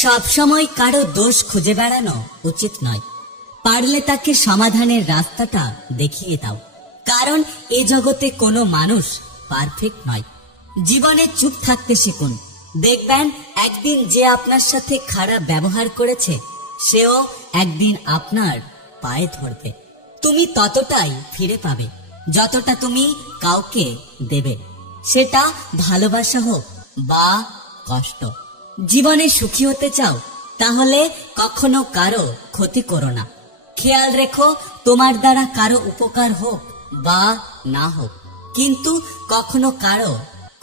সব সময় কারো দোষ খুঁজে বেড়ানো উচিত নয়। পারলে তাকে সমাধানের রাস্তাটা দেখিয়ে দাও, কারণ এ জগতে কোনো মানুষ পারফেক্ট নয়। জীবনে চুপ থাকতে শিখুন, দেখবেন একদিন যে আপনার সাথে খারাপ ব্যবহার করেছে সেও একদিন আপনার পায়ে ধরবে। তুমি ততটাই ফিরে পাবে যতটা তুমি কাউকে দেবে, সেটা ভালোবাসা হোক বা কষ্ট। জীবনে সুখী হতে চাও তাহলে কখনো কারো ক্ষতি করো না। খেয়াল রেখো তোমার দ্বারা কারো উপকার হোক বা না হোক, কিন্তু কখনো কারো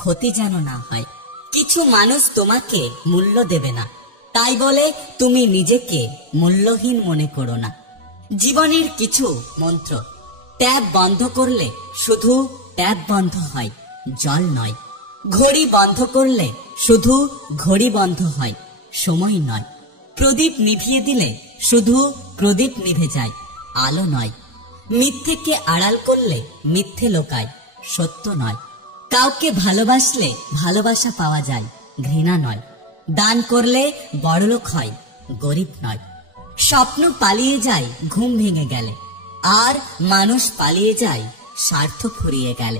ক্ষতি যেন না হয়। কিছু মানুষ তোমাকে মূল্য দেবে না, তাই বলে তুমি নিজেকে মূল্যহীন মনে করো না। জীবনের কিছু মন্ত্র, ট্যাপ বন্ধ করলে শুধু ট্যাপ বন্ধ হয়, জল নয়। ঘড়ি বন্ধ করলে শুধু ঘড়ি বন্ধ হয়, সময় নয়। প্রদীপ নিভিয়ে দিলে শুধু প্রদীপ নিভে যায়, আলো নয়। মিথ্যেকে আড়াল করলে মিথ্যে লোকায়, সত্য নয়। কাউকে ভালোবাসলে ভালোবাসা পাওয়া যায়, ঘৃণা নয়। দান করলে বড়লোক হয়, গরিব নয়। স্বপ্ন পালিয়ে যায় ঘুম ভেঙে গেলে, আর মানুষ পালিয়ে যায় স্বার্থ ফুরিয়ে গেলে।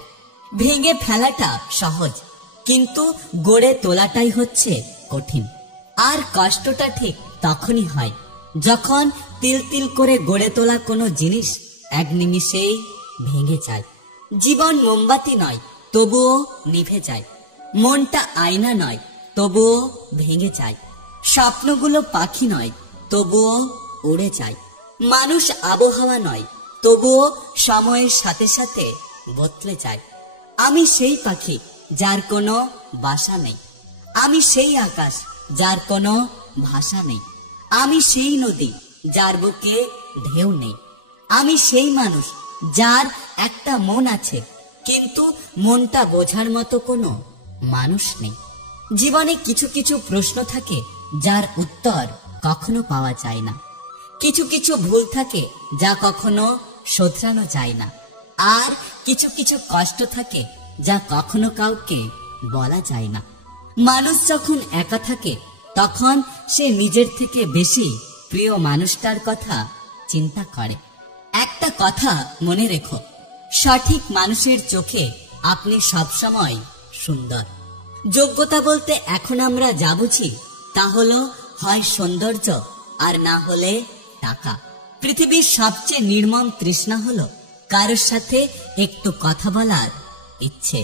ভেঙে ফেলাটা সহজ, কিন্তু গড়ে তোলাটাই হচ্ছে কঠিন। আর কষ্টটা ঠিক তখনই হয় যখন তিল তিল করে গড়ে তোলা কোনো জিনিস এক নিমিষেই ভেঙে যায়। জীবন মোমবাতি নয়, তবুও নিভে যায়। মনটা আয়না নয়, তবুও ভেঙে যায়। স্বপ্নগুলো পাখি নয়, তবুও উড়ে যায়। মানুষ আবহাওয়া নয়, তবুও সময়ের সাথে সাথে বদলে যায়। আমি সেই পাখি যার কোনো বাসা নেই, আমি সেই আকাশ যার কোনো ভাষা নেই, আমি সেই নদী যার বুকে ঢেউ নেই, আমি সেই মানুষ যার একটা মন আছে কিন্তু মনটা বোঝার মতো কোনো মানুষ নেই। জীবনে কিছু কিছু প্রশ্ন থাকে যার উত্তর কখনো পাওয়া যায় না। কিছু কিছু ভুল থাকে যা কখনো শোধরানো যায় না। আর কিছু কিছু কষ্ট থাকে যা কখনো কাউকে বলা যায় না। মানুষ যখন একা থাকে তখন সে নিজের থেকে বেশি প্রিয় মানুষটার কথা চিন্তা করে। একটা কথা মনে রেখো, সঠিক মানুষের চোখে আপনি সবসময় সুন্দর। যোগ্যতা বলতে এখন আমরা যা বুঝি তা হলো হয় সৌন্দর্য আর না হলে টাকা। পৃথিবীর সবচেয়ে নির্মম তৃষ্ণা হলো কারোর সাথে একটু কথা বলার ইচ্ছে।